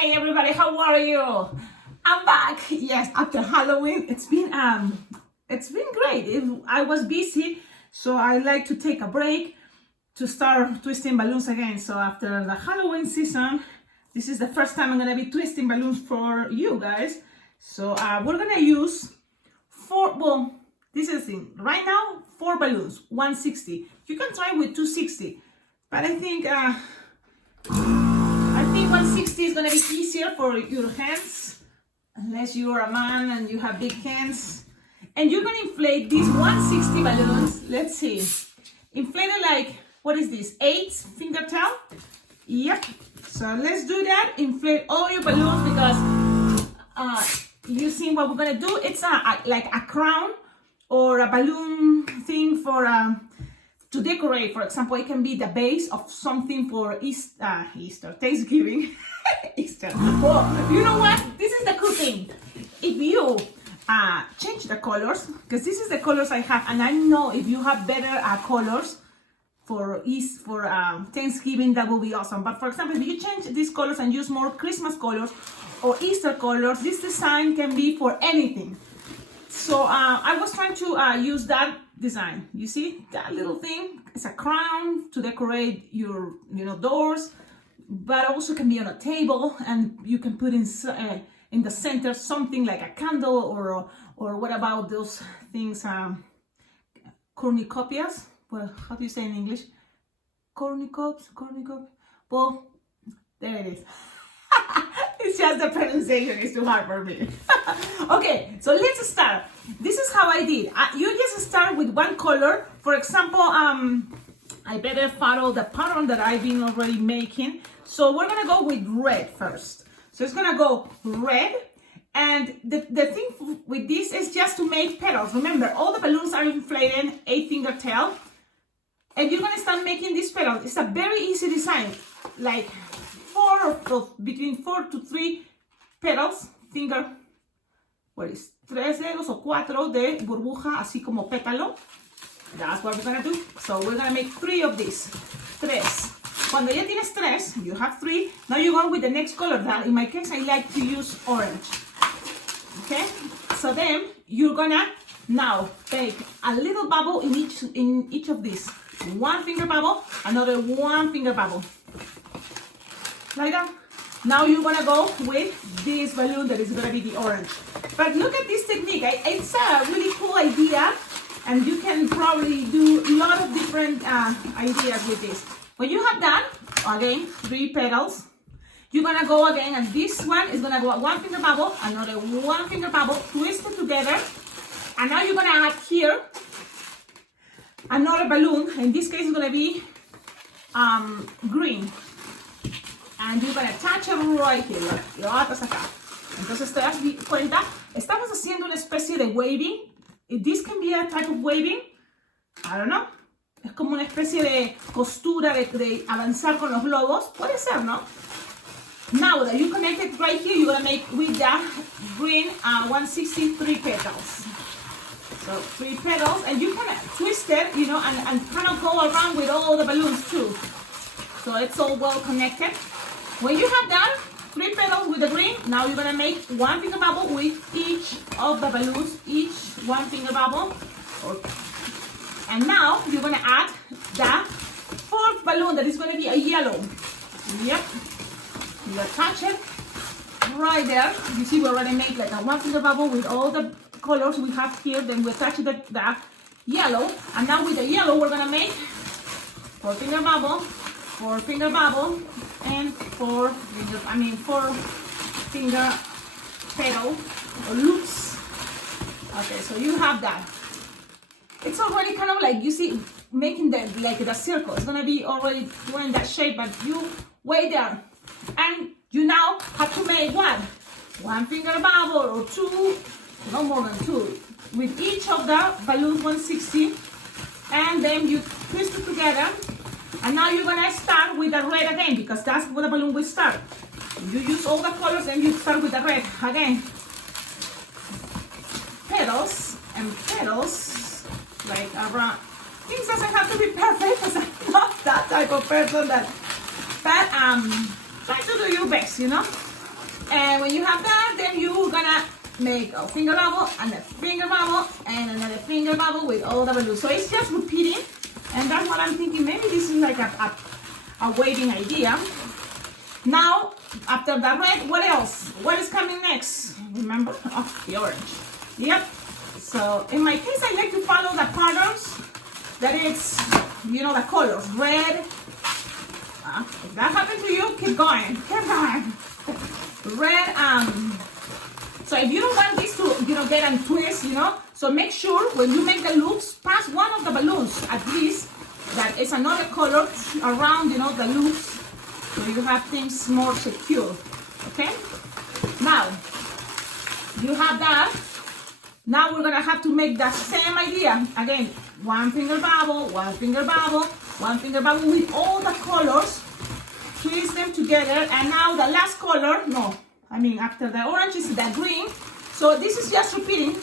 Hey everybody, how are you? I'm back. Yes, after Halloween, it's been great. I was busy, so I like to take a break to start twisting balloons again. So after the Halloween season, this is the first time I'm gonna be twisting balloons for you guys. So we're gonna use this is the thing. Right now, 4 balloons, 160. You can try with 260, but I think 160 is gonna be easier for your hands, unless you are a man and you have big hands. And you're gonna inflate these 160 balloons. Let's see, inflate it like, what is this, 8 fingertail? Yep. So let's do that. Inflate all your balloons because you see what we're gonna do. It's like a crown or a balloon thing for to decorate. For example, it can be the base of something for Easter, Thanksgiving, Easter. Well, you know what? This is the cool thing. If you change the colors, because this is the colors I have, and I know if you have better colors for Thanksgiving, that will be awesome. But for example, if you change these colors and use more Christmas colors or Easter colors, this design can be for anything. So I was trying to use that design. You see that little thing? It's a crown to decorate your doors, but also can be on a table, and you can put in the center something like a candle or what about those things, cornucopias? Well, how do you say in English? Cornucops? Well, there it is. It's just the pronunciation is too hard for me. Okay, so let's start. This is how I did. You just start with one color. For example, I better follow the pattern that I've been already making. So we're gonna go with red first. So it's gonna go red. And the thing with this is just to make petals. Remember, all the balloons are inflated, 8 fingertail. And you're gonna start making these petals. It's a very easy design, like between 4 to 3 petals, what is 3 dedos o 4 de burbuja, así como pétalo. That's what we're gonna do. So we're gonna make 3 of these. 3. Cuando ya tienes 3, you have 3. Now you go with the next color. That in my case, I like to use orange. Okay. So then you're gonna now take a little bubble in each of these. 1 finger bubble, another 1 finger bubble. Like that. Now you're gonna go with this balloon that is gonna be the orange. But look at this technique. It's a really cool idea, and you can probably do a lot of different ideas with this. When you have done, again, 3 petals, you're gonna go again, and this one is gonna go 1 finger bubble, another 1 finger bubble, twist it together, and now you're gonna add here another balloon. In this case, it's gonna be green. And you're gonna attach it right here. Lo atas acá. Entonces te das cuenta, estamos haciendo una especie de waving. This can be a type of waving. I don't know. Es como una especie de costura de avanzar con los globos. Puede ser, ¿no? Now that you connect it right here, you're gonna make with the green 163 petals. So 3 petals, and you can twist it, and kind of go around with all the balloons too. So it's all well connected. When you have done 3 petals with the green, now you're gonna make 1 finger bubble with each of the balloons, each 1 finger bubble. And now you're gonna add the 4th balloon that is gonna be a yellow. Yep. You attach it right there. You see we already made like a 1 finger bubble with all the colors we have here. Then we attach the yellow. And now with the yellow, we're gonna make 4 finger bubble, 4 finger bubble, and 4 finger petal or loops. Okay, so you have that. It's already kind of like, you see, making the circle. It's gonna be already doing that shape, but you wait there. And you now have to make 1 finger bubble or 2, no more than 2, with each of the balloons 160, and then you twist it together. And now you're gonna start with the red again, because that's where the balloon will start. You use all the colors and you start with the red again. Petals and petals, like around. Things doesn't have to be perfect, because I'm not that type of person that try to do your best, And when you have that, then you're gonna make a finger bubble and a finger bubble and another finger bubble with all the balloons. So it's just repeating, and that's what I'm thinking. Maybe this is like a waving idea. Now, after the red, what else? What is coming next? Remember? Oh, the orange. Yep. So in my case, I like to follow the patterns that it's, you know, the colors. Red. If that happened to you, keep going. Keep going. Red. So if you don't want this to, you know, get and twist, you know, so make sure when you make the loops, pass one of the balloons at least that is another color around, you know, the loops, so you have things more secure. Okay. Now you have that. Now we're gonna have to make the same idea again. One finger bubble, one finger bubble, one finger bubble with all the colors. Twist them together, and now the last color. No, I mean after the orange is the green. So this is just repeating,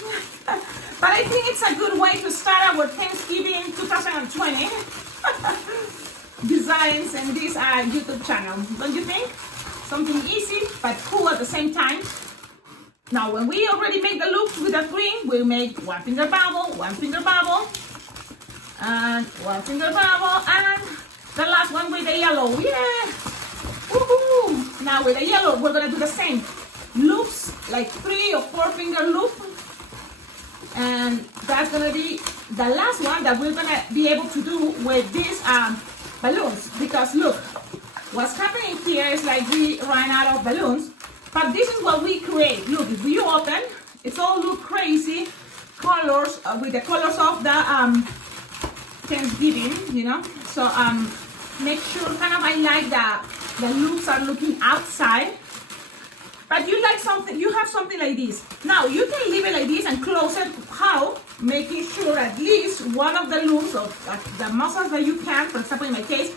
but I think it's a good way to start our Thanksgiving 2020 designs in this YouTube channel. Don't you think? Something easy but cool at the same time. Now, when we already make the loops with the green, we'll make one finger bubble, and one finger bubble, and the last one with the yellow. Yeah! Woohoo! Now with the yellow, we're gonna do the same. Loops, like 3 or 4 finger loop. And that's gonna be the last one that we're gonna be able to do with these balloons. Because look, what's happening here is like we ran out of balloons. But this is what we create. Look, if you open, it's all look crazy colors with the colors of the Thanksgiving, you know. So make sure kind of I like the loops are looking outside. But you like something, you have something like this. Now you can leave it like this and close it. How? Making sure at least one of the loops of the muscles that you can. For example, in my case,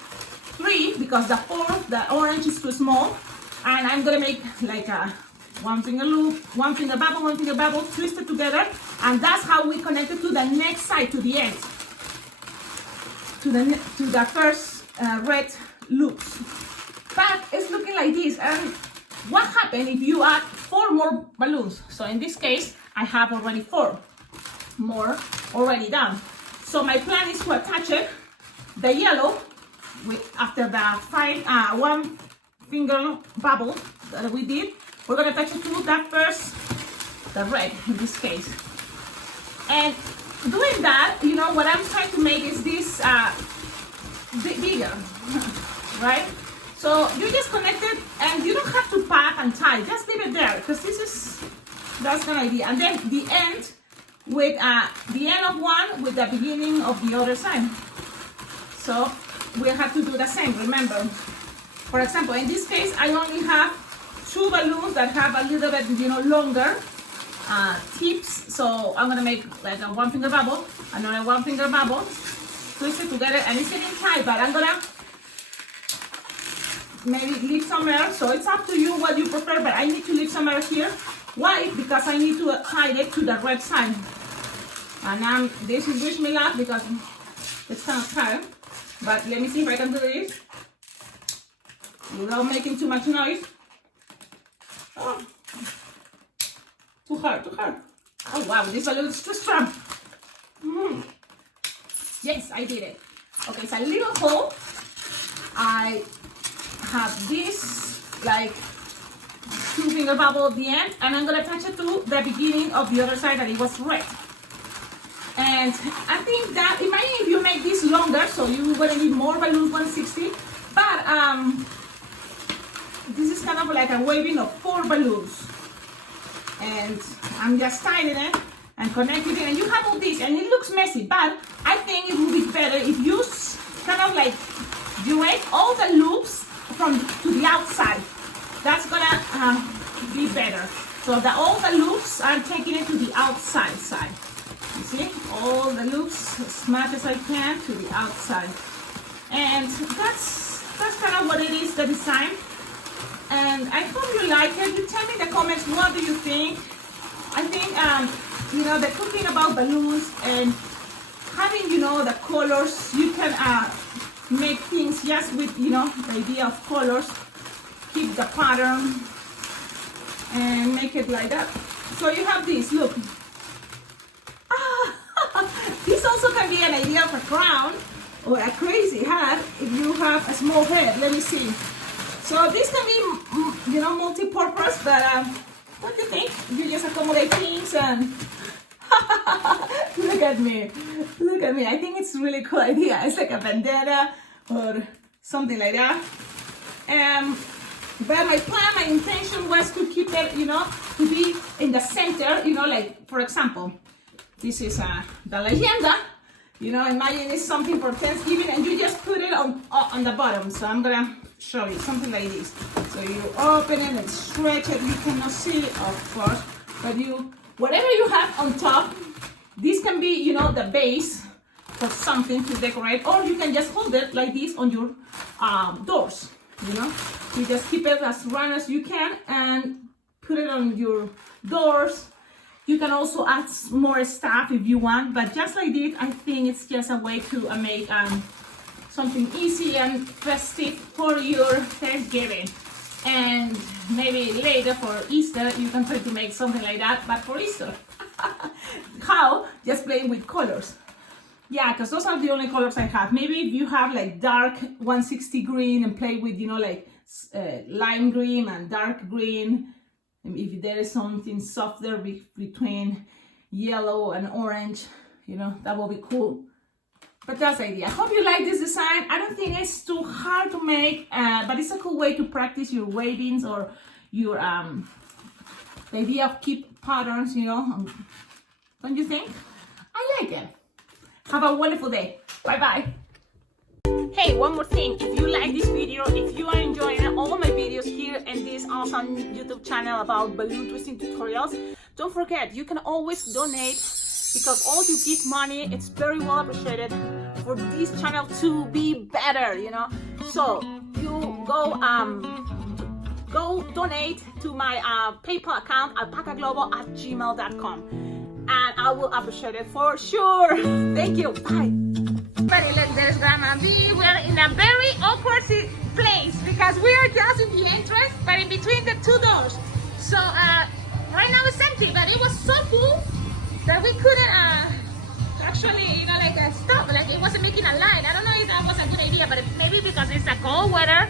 3 because the 4th, the orange is too small. And I'm gonna make like a one finger loop, one finger bubble, twist it together, and that's how we connect it to the next side, to the end, to the first red loops. But it's looking like this. And what happens if you add 4 more balloons? So in this case, I have already 4 more already done. So my plan is to attach it, the yellow, with after the one finger bubble that we did, we're gonna attach it to that first, the red in this case. And doing that, you know, what I'm trying to make is this bigger, right? So you just connect it, and you don't have to pat and tie, just leave it there, because that's the idea. And then the end with the end of one with the beginning of the other side. So we have to do the same, remember. For example, in this case, I only have 2 balloons that have a little bit, you know, longer tips. So I'm gonna make like a one finger bubble, another one finger bubble, twist it together, and it's getting tight, but I'm gonna maybe leave some air. So it's up to you what you prefer, but I need to leave some air here. Why? Because I need to tie it to the red side. And this is wish me luck because it's kind of tight. But let me see if I can do this without making too much noise. Oh. Too hard. Oh wow, this balloon is too strong. Yes, I did it. Okay, it's a little hole. I have this like 2 finger bubble at the end, and I'm gonna attach it to the beginning of the other side that it was red. And I think that imagine if you make this longer, so you're gonna need more balloons, 160. But this is kind of like a waving of 4 balloons, and I'm just tying it and connecting it, and you have all this, and it looks messy. But I think it would be better if you kind of like direct all the loops to the outside. That's gonna be better. So all the loops are taking it to the outside side. You see, all the loops as much as I can to the outside, and that's kind of what it is, the design. And I hope you like it. You tell me in the comments, what do you think? I think you know, the cool thing about balloons and having, you know, the colors, you can make things just with, you know, the idea of colors, keep the pattern, and make it like that. So you have this, look. This also can be an idea of a crown or a crazy hat if you have a small head. Let me see. So this can be, you know, multi-purpose, but what do you think? You just accommodate things and look at me. Look at me. I think it's a really cool idea. It's like a bandana or something like that. But my plan, my intention was to keep it, you know, to be in the center, you know, like, for example, this is the leyenda, you know, imagine it's something for Thanksgiving and you just put it on the bottom. So I'm gonna show you something like this. So you open it and stretch it. You cannot see it, of course, but you, whatever you have on top, this can be, you know, the base for something to decorate, or you can just hold it like this on your doors. You know, you just keep it as round as you can and put it on your doors. You can also add more stuff if you want, but just like this, I think it's just a way to make something easy and festive for your Thanksgiving. And maybe later for Easter, you can try to make something like that, but for Easter. How? Just playing with colors. Yeah, because those are the only colors I have. Maybe if you have like dark 160 green and play with, you know, like lime green and dark green. And if there is something softer between yellow and orange, you know, that will be cool. But that's the idea. I hope you like this design. I don't think it's too hard to make, but it's a cool way to practice your wavings or your the idea of keep patterns, you know. Don't you think? I like it. Have a wonderful day. Bye-bye. Hey, one more thing. If you like this video, if you are enjoying all of my videos here in this awesome YouTube channel about balloon twisting tutorials, don't forget, you can always donate, because all you give money, it's very well appreciated for this channel to be better, you know. So you go donate to my PayPal account, alpacaglobo@gmail.com. And I will appreciate it for sure. Thank you. Bye. But there's gonna be, we're in a very awkward place because we are just in the entrance, but in between the two doors. So right now it's empty, but it was so cool that we couldn't actually, you know, like stop. Like it wasn't making a line. I don't know if that was a good idea, but maybe because it's a cold weather.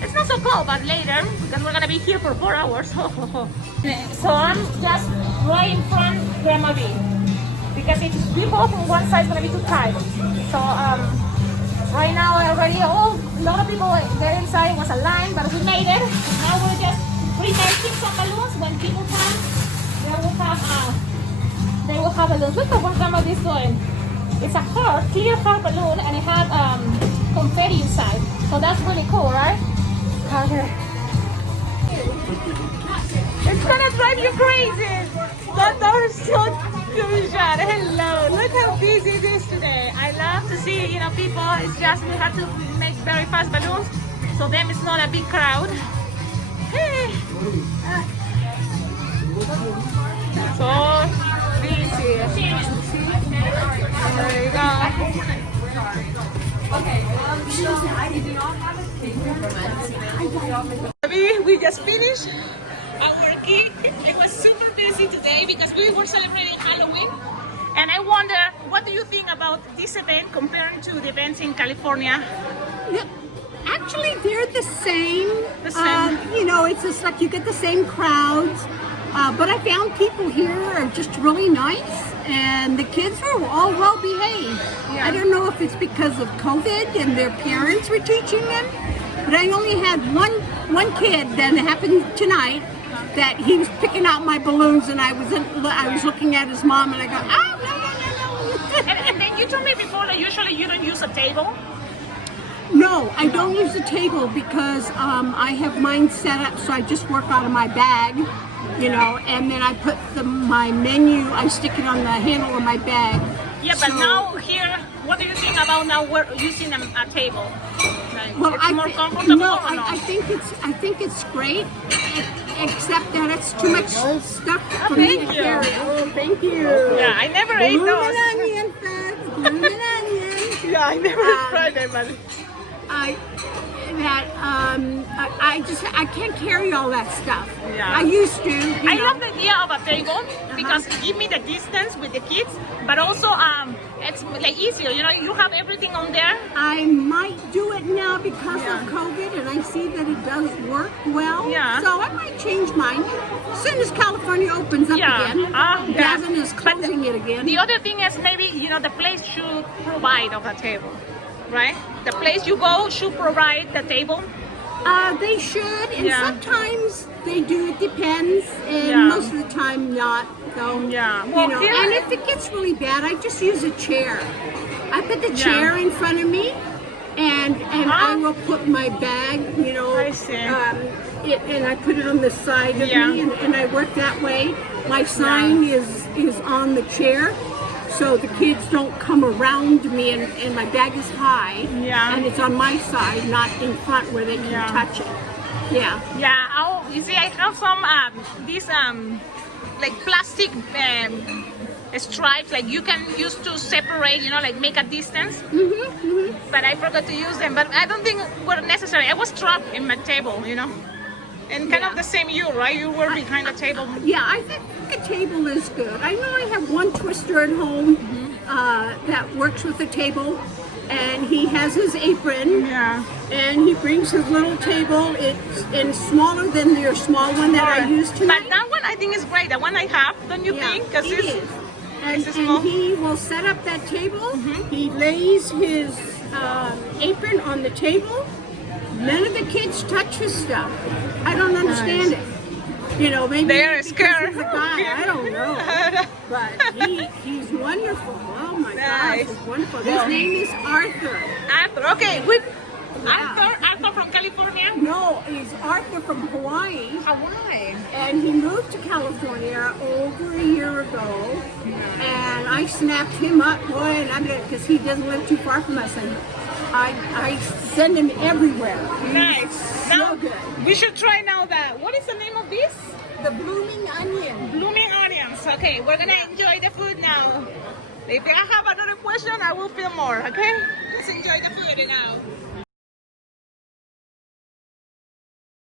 It's not so cold, but later, because we're gonna be here for 4 hours. So I'm just right in front of Grandma B, because if we both on one side, it's gonna be too tight. So right now already, a lot of people there inside. Was a line, but we made it. Now we're just pre-making some balloons. When people come, they will have balloons. Look at what Grandma B is doing. It's a heart, clear heart balloon, and it has confetti inside. So that's really cool, right? Okay. It's gonna drive you crazy. That door is so good shot. Hello, look how busy it is today. I love to see, you know, people. It's just we have to make very fast balloons, so them it's not a big crowd. Hey. So busy. There you go. We just finished our gig. It was super busy today because we were celebrating Halloween. And I wonder, what do you think about this event compared to the events in California? Yeah, actually, they're the same. The same. You know, it's just like you get the same crowds. But I found people here are just really nice. And the kids are all well behaved. Yeah. I don't know if it's because of COVID and their parents were teaching them, but I only had one kid that happened tonight that he was picking out my balloons, and I was looking at his mom, and I go, oh no. And then you told me before that usually you don't use a table. No, I don't use a table because I have mine set up so I just work out of my bag. You know, and then I put my menu, I stick it on the handle of my bag. Yeah, but now here, what do you think about now we're using a table? Like, well, it's more comfortable. No, or no? I think it's great, except that it's too much stuff for me to carry. Oh, thank you. Yeah, I never ate those. Bloomin' onion, folks. Bloomin' onion. Yeah, I never tried them, but that I can't carry all that stuff. Yeah. I used to. I love the idea of a table because it gives me the distance with the kids, but also it's like easier. You know, you have everything on there. I might do it now because of COVID, and I see that it does work well. Yeah. So I might change mine as soon as California opens up again. Gavin is closing it again. The other thing is maybe, you know, the place should provide of a table, right? The place you go should provide the table. They should, and sometimes they do. It depends, and most of the time not. So you know, and if it gets really bad, I just use a chair. I put the chair in front of me, and I will put my bag, you know, and I put it on the side of me, and I work that way. My sign is on the chair, so the kids don't come around me, and my bag is high, and it's on my side, not in front where they can touch it. You see, I have some these like plastic stripes, like you can use to separate, you know, like make a distance. But I forgot to use them. But I don't think were necessary. I was trapped in my table, you know, and kind of the same you, right? You were behind the table. Yeah, I think a table is good. I know I have one twister at home that works with the table, and he has his apron. And he brings his little table. It's smaller than your small one that I used tonight. But that one I think is great. The one I have, don't you think? Because it is. And he will set up that table. He lays his apron on the table. None of the kids touch his stuff. I don't understand it. You know, maybe they're scared. He's a guy. I don't know. But he's wonderful. Oh my gosh, he's wonderful. His name is Arthur. Arthur, okay. Arthur from California? No, he's Arthur from Hawaii. Hawaii. And he moved to California over a year ago. And I snapped him up, boy, and I'm gonna, because he doesn't live too far from us, and I send him everywhere. Nice. So now, good. We should try now that. What is the name of this? The blooming onion. Blooming onions. Okay, we're gonna enjoy the food now. If I have another question, I will film more. Okay? Let's enjoy the food now.